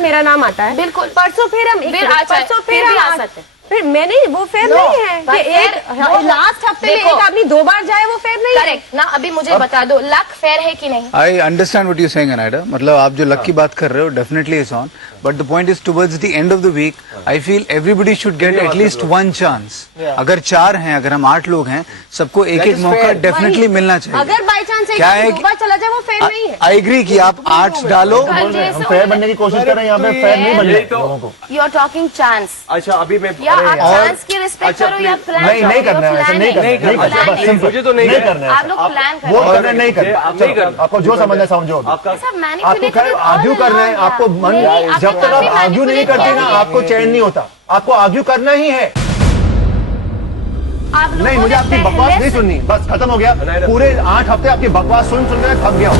मेरा नाम आता है, बिल्कुल। परसों फिर हम परसों फिर हम आ सकते हैं। फिर मैं नहीं, वो फेयर नहीं है कि एक लास्ट हफ्ते में एक आदमी 2 बार जाए, वो फेयर नहीं है। करेक्ट ना, अभी मुझे बता दो लक फेयर है कि नहीं। I understand what you saying अनाइडा, मतलब आप जो लक की बात कर रहे हो definitely is on, but the point is towards the end of the week I feel everybody should get at least 1 chance. अगर 4 हैं, अगर हम 8 लोग हैं, सबको एक एक मौका डेफिनेटली मिलना चाहिए। अगर बाई चांस क्या है 2 बार चला जाए, वो फेयर नहीं है। आई एग्री कि आप 8 डालो, हम फेयर बनने की कोशिश कर रहे हैं, यहाँ पे फेयर नहीं बन रहे लोगों को। You are talking chance. अच्छा अभी मैं या आप चांस की रिस्पेक्ट करो या प्लान नहीं करना है, ऐसा नहीं करना, बस सिंपल, मुझे तो नहीं करना है, आप लोग प्लान करें। वो करना नहीं करना, आपको जो समझना है समझो। आपको खैर आर्ग्यू करना है, आपको मन, जब तक आप आर्ग्यू नहीं करते ना, आपको चैन नहीं होता, आपको आर्ग्यू करना ही है। नहीं, मुझे आपकी बकवास नहीं सुननी, बस खत्म हो गया। पूरे 8 हफ्ते आपकी बकवास सुन के थक गया हूँ।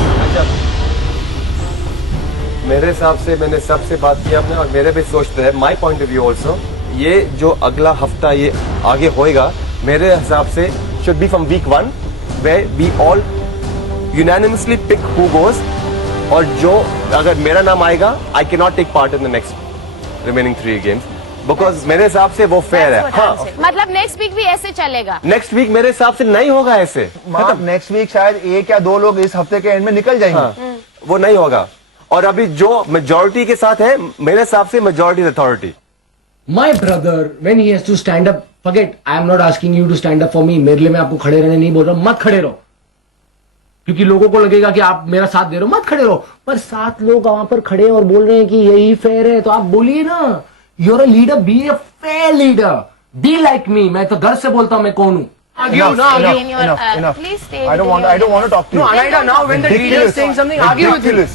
मेरे हिसाब से मैंने सबसे बात की आपने, और मेरे भी सोचते हैं my point of view also, ये जो अगला हफ्ता ये आगे होएगा मेरे हिसाब से should be from week 1 where we all unanimously pick who goes, और जो अगर मेरा नाम आएगा I cannot take part in the next remaining 3 games because मेरे हिसाब से वो फेयर है। हाँ, मतलब नेक्स्ट वीक भी ऐसे चलेगा। नेक्स्ट वीक मेरे हिसाब से नहीं होगा ऐसे। नेक्स्ट वीक शायद 1 या 2 लोग इस हफ्ते के एंड में निकल जाएंगे। हाँ, वो नहीं होगा। और अभी जो मेजोरिटी के साथ है, मेरे हिसाब से majority authority. My brother, when he has to stand up, forget, I am not asking you to stand up for me. मेरे लिए मैं आपको खड़े रहने नहीं बोल रहा हूं, मत खड़े रहो, क्योंकि लोगों को लगेगा कि आप मेरा साथ दे रहे हो, मत खड़े रहो। पर 7 लोग वहां पर खड़े और बोल रहे हैं कि यही फेयर है, तो आप बोलिए ना, you are a leader, be a fair leader, be like me. मैं तो घर से बोलता हूं मैं कौन हूं। Enough. I don't want to talk to you. No, Anaida, now when the leader is saying something, argue with him.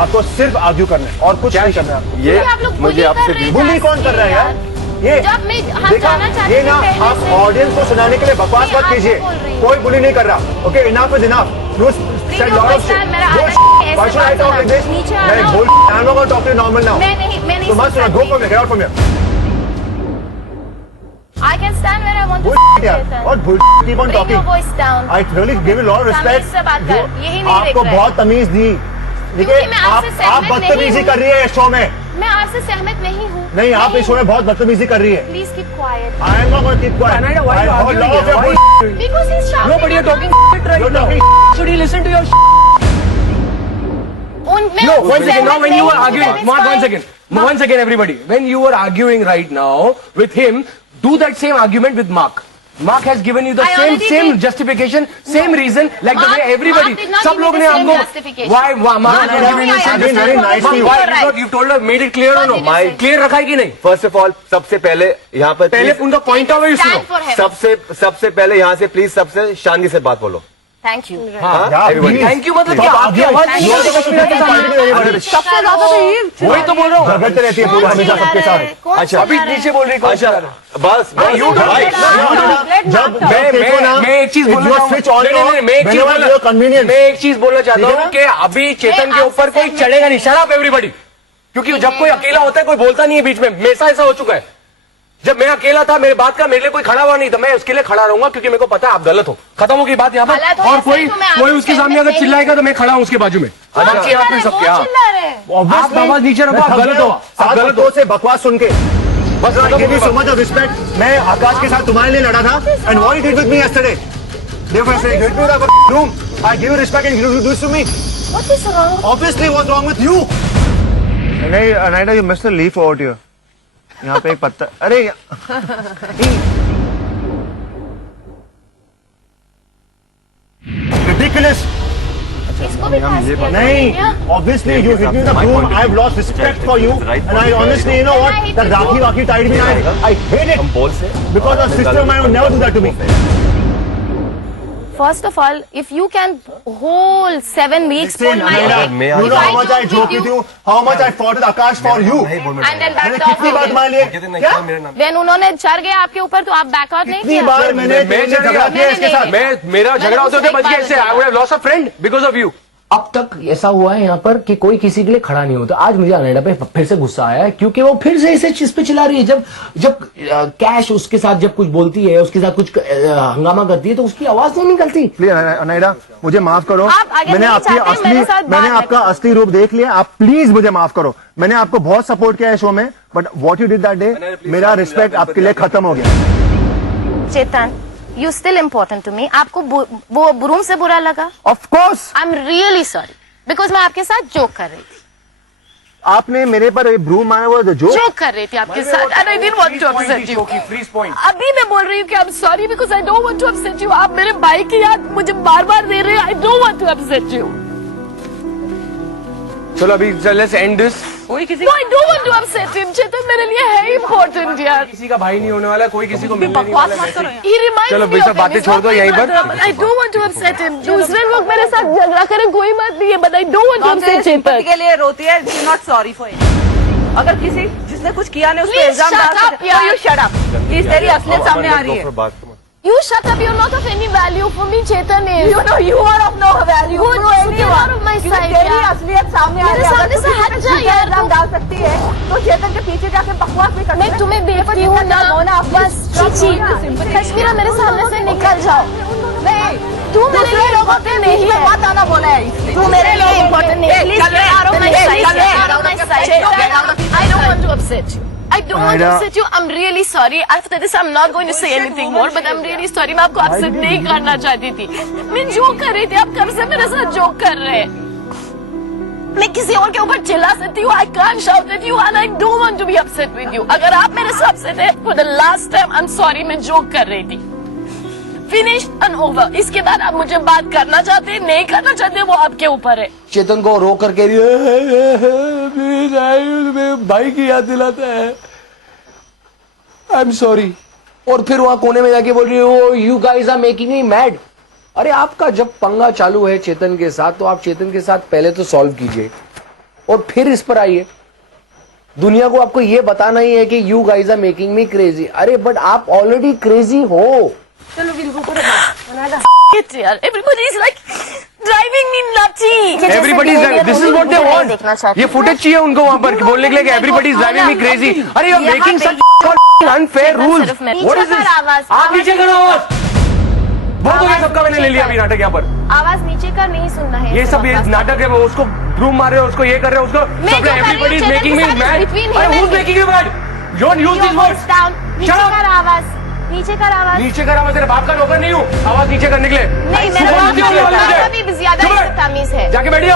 आपको सिर्फ आर्ग्यू करना है और कुछ नहीं करना है आपको। ये आप लोग मुझे आपसे बुली कौन कर रहा है यार? ये जब मैं हम देखा, जाना चाहते ये थे ना पहले आप से। ऑडियंस को सुनाने के लिए बकवास मत कीजिए। कोई बुली नहीं कर रहा। Okay, enough is enough. You said lot of shit. Why should I talk like this? मैं बोल, I am not going to talk to normal now. मैं नहीं तो मत सुना, go for me, get out from here. I can stand where I want to Bullshit यार, stand. और bullshit, keep on Bring your talking. voice down. I really give you a lot of तमीज respect. से बात कर, यही नहीं आपको देख रहे। बहुत तमीज दी, क्योंकि लेकिन मैं आपसे सहमत आप नहीं बदतमीजी हूँ। कर रही है इस शो में। मैं आपसे सहमत नहीं हूँ। नहीं, आप इस शो में बहुत बदतमीजी कर रही है। Please keep quiet. I am not going to keep quiet. Anaida, why I you heard arguing lot of here? your Why bullshit. Because he's shouting. No, but you're talking shit right You're now. talking Should he listen to your No, one second. Now, when you were arguing, Mark, one second, everybody. When you were arguing right now with him, do that same argument with Mark. Mark has given you the I already same did. justification, same reason, like the Mark- way everybody. Mark did not सब give लोग me ने the same हमको justification. why Mark No, has no, given you I same understand very nice Mark, to you. why You're right. you told her, made it clear or no? What did you say? Clear रखा है कि नहीं? First of all सबसे पहले यहाँ पर पहले please, उनका पॉइंट ऑफ व्यू Stand सुनो। for him. सबसे पहले यहाँ से प्लीज सबसे शांति से बात बोलो। Thank you. Yeah, everybody. please. Thank you मतलब Stop क्या? आपकी arguing. आवाज Thank नहीं you. होती कश्मीर के सामने। सबसे ज्यादा तो ये वही तो बोल रहा हूँ। झगड़ते रहती है पूरा हमेशा सबके साथ। अच्छा, अभी नीचे बोल रही कौन सा? बस you don't भाई, get जब मैं एक चीज बोलना चाहूँ। नहीं, मैं एक चीज बोलना चाहता ठीक है हूँ कि अभी चेतन के ऊपर कोई चढ़ेगा नहीं। शट अप एवरीबॉडी, क्योंकि जब कोई अकेला होता है कोई बोलता नहीं है बीच में। हमेशा ऐसा हो चुका है। जब मैं अकेला था, मेरे बात का मेरे लिए कोई खड़ा हुआ नहीं था, मैं उसके लिए खड़ा रहूंगा, क्योंकि मेरे को पता है आप गलत हो। खत्म होगी बात यहाँ गलत पर। हो और या सही तो मैं कोई आपसे उसके सामने सहमत अगर नहीं चिल्लाएगा तो मैं खड़ा हूँ उसके बाजू में। बाकी आप में सब क्या? आप आवाज नीचे रखो, आप गलत हो, आप गलत हो। से बकवास सुन के बस I give you so much of respect. मैं आकाश के साथ तुम्हारे लिए लड़ा था, and what you did with me yesterday. Therefore, I say, get me out of the room. I give you respect and you do this to me. What is wrong? Obviously, what's wrong with you? नहीं, Anaida, you missed a leaf out here. यहाँ पे एक पत्ता, अरे ridiculous. इसको भी pass किया नहीं, क्या? obviously you hit me with the broom. I've lost respect for you, and I honestly, you know what? That Rakhi tied me. I hate it बोल से because a sister of mine would never do that to me. First of all, if you can whole 7 weeks pull Listen, my Anaida, leg, मैं you if know how I much I joke joke with with you, how much I fought with Akash for you. and then मैंने backed off कितनी बार with मान it. लिए? क्या? When उन्होंने चढ़ गया आपके ऊपर तो आप बैक आउट नहीं कितनी किया? बार मैंने मैं झगड़ा किया इसके साथ? मेरा झगड़ा होते होते बच गया इससे। I would have lost a friend because of you. अब तक ऐसा हुआ है यहाँ पर कि कोई किसी के लिए खड़ा नहीं होता। आज मुझे अनैडा पे फिर से गुस्सा आया है क्योंकि वो फिर से इसे चीज पे चिल्ला रही है। जब कैश उसके साथ जब कुछ बोलती है, उसके साथ कुछ हंगामा करती है तो उसकी आवाज नहीं निकलती। प्लीज अनैडा मुझे माफ करो, आप अगर मैंने नहीं आपकी चाहते, मेरे साथ मैंने बात आपका असली रूप देख लिया। आप प्लीज मुझे माफ करो, मैंने आपको बहुत सपोर्ट किया है शो में, but what you did that day, मेरा रिस्पेक्ट आपके लिए खत्म हो गया। Chetan, you still important to me. आपको वो रूम से बुरा लगा? Of course I am really sorry, because मैं आपके साथ जोक कर रही थी। आपने मेरे पर ब्रूम मारा वो जो जोक कर रही थी आपके साथ, and I didn't want to upset you. अभी मैं बोल रही हूँ कि I am sorry because I don't want to upset you. आप मेरे भाई की याद मुझे बार बार दे रहे हैं। I don't want to upset you. चलो अभी लेट्स एंड दिस। कोई किसी No, I don't want to upset him. चेतन मेरे लिए है इम्पोर्टेंट यार। किसी का भाई नहीं होने वाला, कोई किसी को मिलने नहीं वाला। He reminds चलो me भाई of सब him. बातें He's छोड़ not दो my यहीं पर। brother, but I don't want to upset him. दूसरे लोग मेरे साथ झगड़ा करें कोई बात नहीं है, but I don't want to upset चेतन। के लिए रोती है, she not sorry for it. अगर किसी जिसने कुछ किया नहीं उसको Please इल्जाम shut डाल up, सकते, यार। You shut up please. तेरी असलियत सामने आ रही है। You shut up. You're not of any value for me. Chetan is. You know you are of no value. Good, to get out of my क्योंकि sight, तेरी यार। असलियत सामने आ मेरे रही है। सामने अगर से तू हट किसी जा पे यार, इल्जाम तू। डाल सकती है तो चेतन के पीछे जाके बकवास भी करती है। मैं तुम्हें देखती हूँ ना, बस चीची। कश्मीरा मेरे सामने से निकल जाओ। नहीं, तू मेरे लिए लोगों पे नहीं है। बात आना बोला है इसलिए। तू मेरे लिए इम्पोर्टेंट नहीं है। Please get out of my sight. Get out of my sight. I don't want to upset you. I don't want to upset you. I'm really sorry. After this, I'm not going to say anything more. But I'm really sorry. मैं आपको upset नहीं करना चाहती थी। मैं joke कर रही थी। आप कब से मेरे साथ जोक कर रहे हैं? मैं किसी और के ऊपर चिल्ला सकती हूँ। I can't shout at you and I don't want to be upset with you. अगर आप मेरे से upset है, for the last time, I'm sorry. मैं जोक कर रही थी। Finish and over. इसके बाद आप मुझे बात करना चाहते हैं, नहीं करना चाहते, वो आपके ऊपर है। चेतन को रो करके भाई की याद दिलाता है। I am sorry. और फिर वहां कोने में जाके बोल रही हो you guys are making me mad. अरे आपका जब पंगा चालू है चेतन के साथ तो आप चेतन के साथ पहले तो सॉल्व कीजिए और फिर इस पर आइए। दुनिया को आपको ये बताना ही है कि you guys are making me crazy. अरे बट आप ऑलरेडी क्रेजी हो। चलो बिल्कुल पूरा Everybody is like driving me nutty. Everybody is this is what they want. ये फुटेज चाहिए उनको वहाँ पर बोलने के लिए कि everybody is driving me crazy. अरे you're making such unfair rules. What is this? आप नीचे करो आवाज। बहुत हो गया सबका, मैंने ले लिया अभी नाटक यहाँ पर। आवाज नीचे कर नहीं सुनना है। ये सब ये नाटक है, वो उसको ब्रूम मार रहे हो, उसको ये कर रहे हो, उसको everybody is making me mad. अरे who's making you mad? Don't use these words. नीचे कर आवाज। नीचे कर आवाज। नीचे कर आवाज। तेरे बाप का नौकर नहीं हूँ आवाज नीचे करने के लिए। नहीं, मेरा बाप का नौकर भी ज्यादा तमीज है। जाके बैठिए।